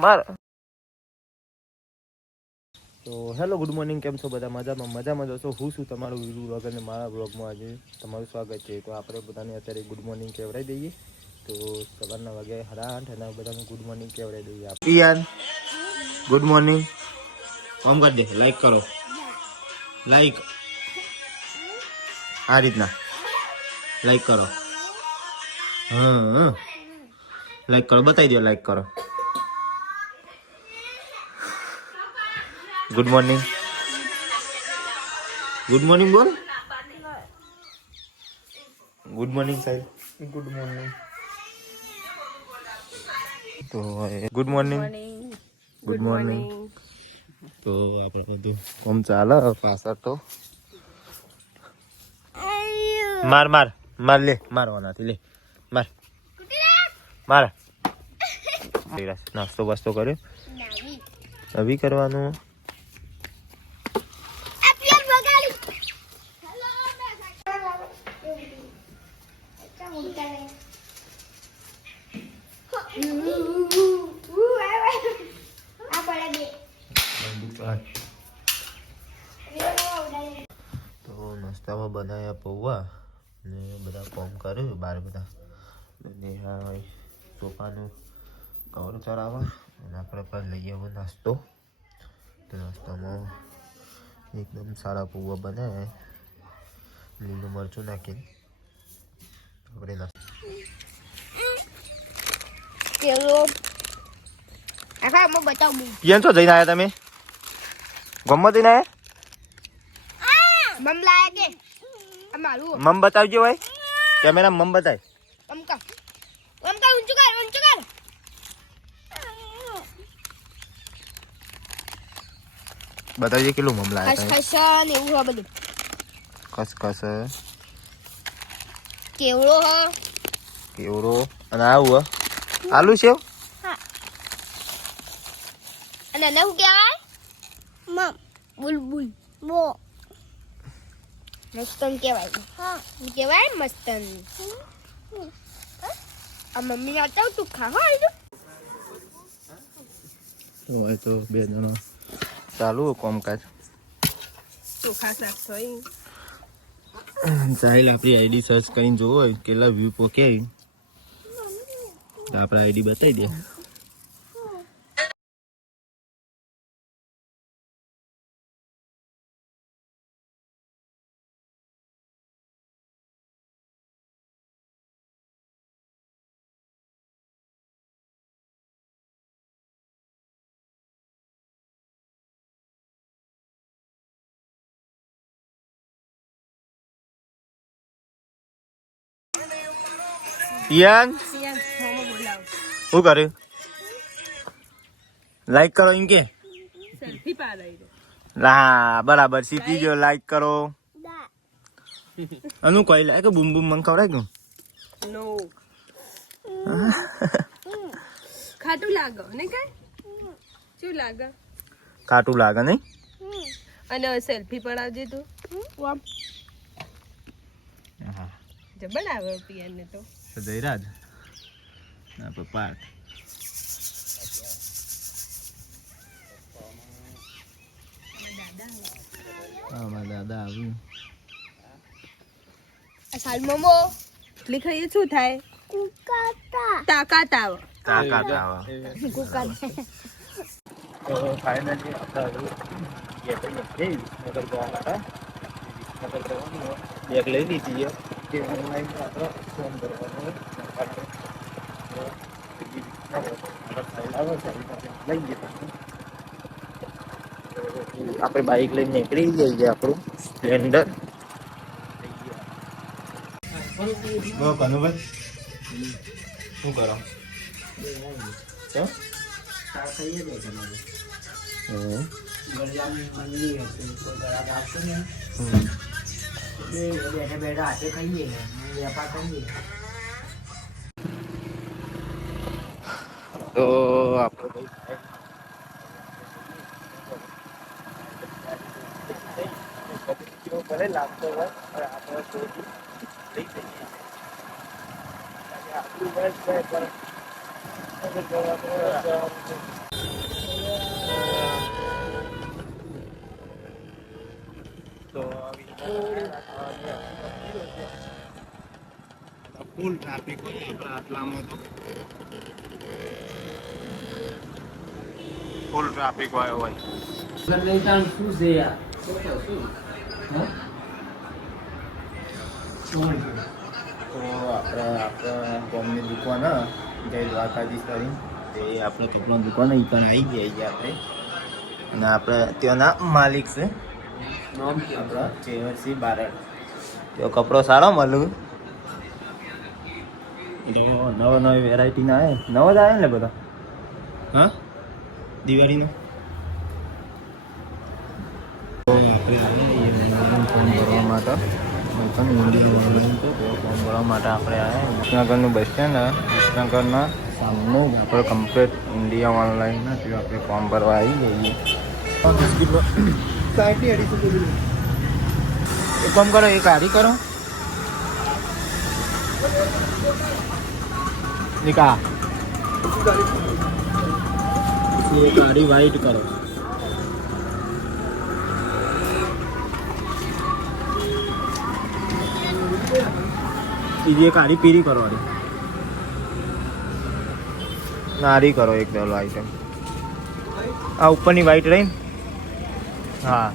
માર. તો hello good morning. કેમ છો બધા? મજામાં? મજામાં જશો હું છું તમારું વીરુ વગર અને મારા બ્લોગમાં આજે તમારું સ્વાગત છે. તો આપણે બધાને અત્યારે ગુડ મોર્નિંગ કહેવડાવી દઈએ. તો સવારના વાગે હરાઠ આઠ અને બધાને ગુડ મોર્નિંગ કહેવડાવી દઈએ આપણે. ઈયાન ગુડ મોર્નિંગ. ઓમ કરી દે. લાઈક કરો. લાઈક. આ રીતના. લાઈક કરો. હા લાઈક કરો. બતાવી દો લાઈક કરો. ગુડ મોર્નિંગ ગુડ મોર્નિંગ બોલ ગુડ મોર્નિંગ સાહેબ ગુડ મોર્નિંગ તો ગુડ મોર્નિંગ ગુડ મોર્નિંગ તો આપણે બધું કોમ ચાલે પાછળ તો. માર માર માર લે. મારવાનાથી લે. માર. માર. નાસ્તો બાસ્તો કર્યો. નવી કરવાનું. તો નાસ્તામાં બનાવ્યા પૌવા ને બધા કોમ કર્યું બાર બધા. નેહા સોફાનું કવર ચડાવવા. અને આપણે પણ લઈ આવો નાસ્તો. તો નાસ્તામાં એકદમ સારા પૌવા બનાવ્યા લીલું મરચું નાખીને આપણે નાસ્તો બતાવું. ક્યાં છો જઈને આવ્યા તમે? ગમત ને? મમ લાયા કે મમ બતાવજો ભાઈ. કેમેરા મમ બતાય. ઊંચું કર ઊંચું કર. બતાવજો કેટલું મમ લાયા ખસ ખસ ને એવું હા બધું. ખસખસ કેવડો હ. કેવડો? અને આવું હે. આલુ સેવ અને એને શું કહેવાય? મમ બુલબુલ બો. મસ્તન કહેવાય. હા. કહેવાય? મસ્તન. આ મમ્મી ના તું ખા હો આયુ હોય તો બે જણા ચાલુ કોમકાજ. ચોખા શાક થઈ? સાહિલ આપણી આઈડી સર્ચ કરીને જોવો હોય કેટલા વ્યૂ પોકે તો આપણે આઈડી બતાવી દે. પિયાન બોલાવ શું કર્યું લાઈક કરો એમ કે? સેલ્ફી પાડાઈ હા બરાબર સીધી જો લાઈક કરો. અનુ કોઈ લાગે કે બૂમ બૂમ મને ખવડાય ગયું નો ખાટું લાગો ને કઈ શું લાગે ખાટું લાગે નહીં અને સેલ્ફી પડાવજે તું જબર આવે પિયર ને તો જયરાજ ના પપ્પા હા દાદા આવ્યું સાલ મમો એટલી ખાઈએ શું થાય તાકાત આવે તાકાત આવે તો ફાઇનલી બેગ લઈ લીધી કે ઓનલાઈન આપણે ફોન કરવાનો આપણે બાઈક લઈને નીકળી જઈએ આપણું સ્પ્લેન્ડર કનુભાઈ શું કરો ಬೇರೆ ಬೇಡ ಅದೇ ಕೈ ವ್ಯಾಪಾರ ಕೈ તો આપણે ભલે લાગતો હોય પણ આપણે શોધી લઈ જઈએ આપણું બસ તો આવી ફૂલ ટ્રાફિક હોય આપણા આટલામાં તો ફૂલ ટ્રાફિક હોય હોય તો આપણે આપણા ગામની દુકાન જય દ્વારકાધીશ કરી તે આપણે કપડાની દુકાન ઈ પણ આવી ગયા આપણે. અને આપણે ત્યાંના માલિક છે. આપણા ચેવરસિંહ બારડ. તો કપડો સારો મળું નવો નવી વેરાયટીના આવે નવો જ આવે ને બધા? હા? દિવાળીનો? ફોર્મ ભરવા માટે. પણ હિન્દી ઓનલાઈન તો તો ફોર્મ ભરવા માટે આપણે આવ્યા વિસનગરનું બસ સ્ટેન્ડ વિસનગરના સામનું આપણે કમ્પ્લીટ ઇન્ડિયા ઓનલાઈન તે આપણે ફોર્મ ભરવા આવી જઈએ બિસ્કિટનો સાઠી અઢીસો એક કામ કરો, એક આડી કરો. આ એક આડી વાઈટ કરો. બીજી એક આડી પીરી કરવાની નારી કરો એક ડબલ આઈટમ આ ઉપરની વાઈટ રહી ને. હા.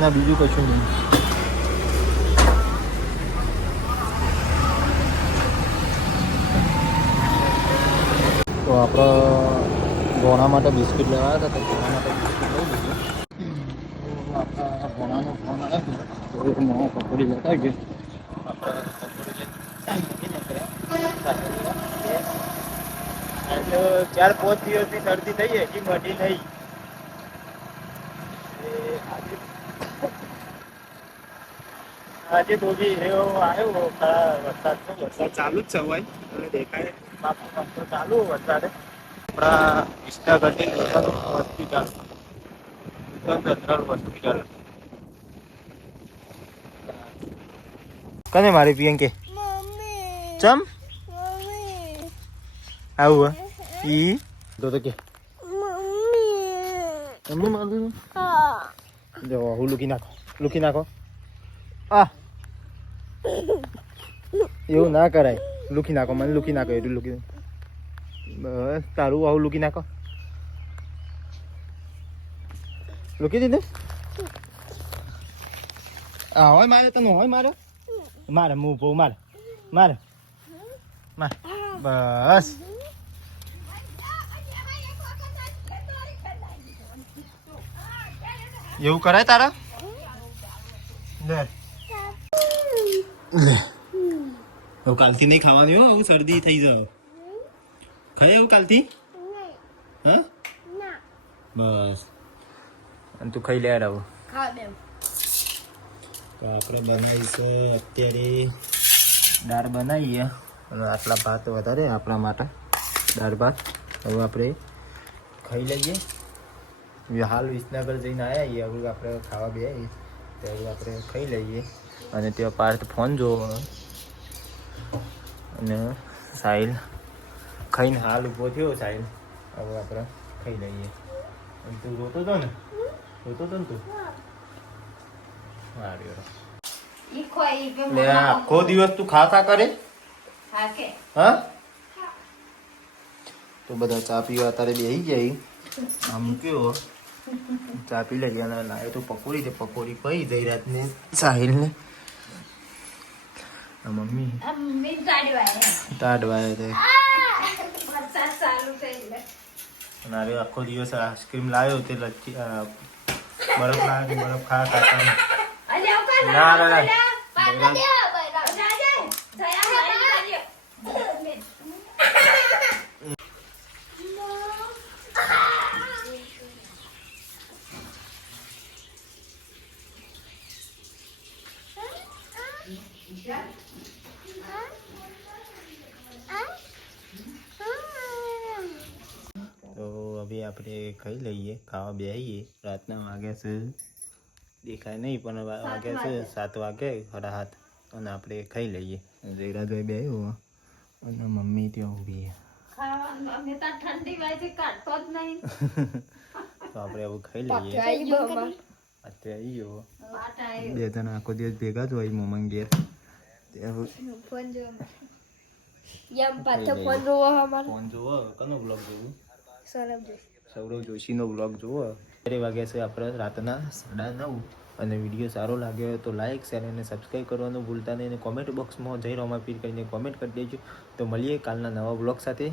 ના, બીજું કશું નહીં. તો આપણે ગોણા માટે બિસ્કિટ લેવા હતા, તો ગોણા માટે બિસ્કિટ લઈ લીધું. આપણા ગોણાનો ફોન આવ્યો તો નવો પકોડી લેતા આવીએ એટલે ચાર પાંચ દિવસની શરદી થઈ હજી મટી નહીં. આજે તો બી એવો આવ્યો વરસાદ તો વરસાદ. ચાલુ જ છે હોય દેખાય. બાપુ તો ચાલુ વરસાદે. આપણા વિસનગરની હોસ્પિટલ જનરલ હોસ્પિટલ કને મારી પીએન કે ચમ? આવું હે? ઈ તો તો કે એમને મારું જો હું લુકી નાખો લુકી નાખો આ એવું ના કરાય લુકી નાખો મને લુકી નાખો એટલું લુકી બસ તારું આવું લુકી નાખો લુકી દીધું આ હોય મારે તને હોય મારે મારે હું બહુ મારે મારે મારે બસ એવું કરાય તારા? લે. લે. હવે કાલથી નહીં ખાવાની હો આવું શરદી થઈ જાવ. ખાય એવું કાલથી? હા? બસ. અને તું ખાઈ લે આવું. તો આપણે બનાવીશું અત્યારે દાળ બનાવીએ. અને આટલા ભાત વધારે આપણા માટે. દાળ ભાત. હવે આપણે ખાઈ લઈએ. હવે હાલ વિસનગર જઈને આવ્યા છીએ. હવે આપણે ખાવા બે તો હવે આપણે ખાઈ લઈએ. અને ત્યાં પાર્થ ફોન જોવો. અને સાહિલ ખાઈને હાલ ઊભો થયો સાહિલ. હવે આપણે ખાઈ લઈએ. અને તું રોતો હતો ને? રોતો હતો ને તું? હાર્યો લે આખો દિવસ તું ખાતા કરે? હા તો બધા ચા પીવા અત્યારે બેસી જાય આમ કયો ચા પી લઈએ અને લાવે તો પકોડી છે પકોડી પઈ દઈ રાતને. સાહિલ ને મમ્મી. તાડવાય તે. અને આખો દિવસ આઈસ્ક્રીમ લાવ્યો તે લચ્છી બરફ લાવ્યો બરફ ખા ખાતા. ના ના ના તો હવે આપણે ખાઈ લઈએ ખાવા બેસીએ રાતના વાગ્યા છે દેખાય નહીં પણ વા- વાગ્યા છે સાત વાગે સાડા સાત અને આપણે ખાઈ લઈએ જયરાજભાઈ બે અને મમ્મી ત્યાં ઊભી છે. ઠંડી વાય છે કાઢતો જ નહીં તો આપણે હવે ખાઈ લઈએ અત્યારે આવી ગયો બે જણા આખો દિવસ ભેગા જ હોય મોમન ઘેર તે હવે ફોન જો યમ પાછો ફોન જોવો અમારો ફોન જોવો કનો બ્લોગ જોવું સૌરભ જો સૌરવ જોશીનો બ્લોગ જુઓ. અત્યારે વાગ્યા છે આપણે રાતના સાડા નવ અને વીડિયો સારો લાગ્યો હોય તો લાઇક શેર અને સબસ્ક્રાઈબ કરવાનું ભૂલતા નહીં અને કોમેન્ટ બોક્સમાં જઈ રોમા પીર કરીને કોમેન્ટ કરી દેજો. તો મળીએ કાલના નવા બ્લોગ સાથે.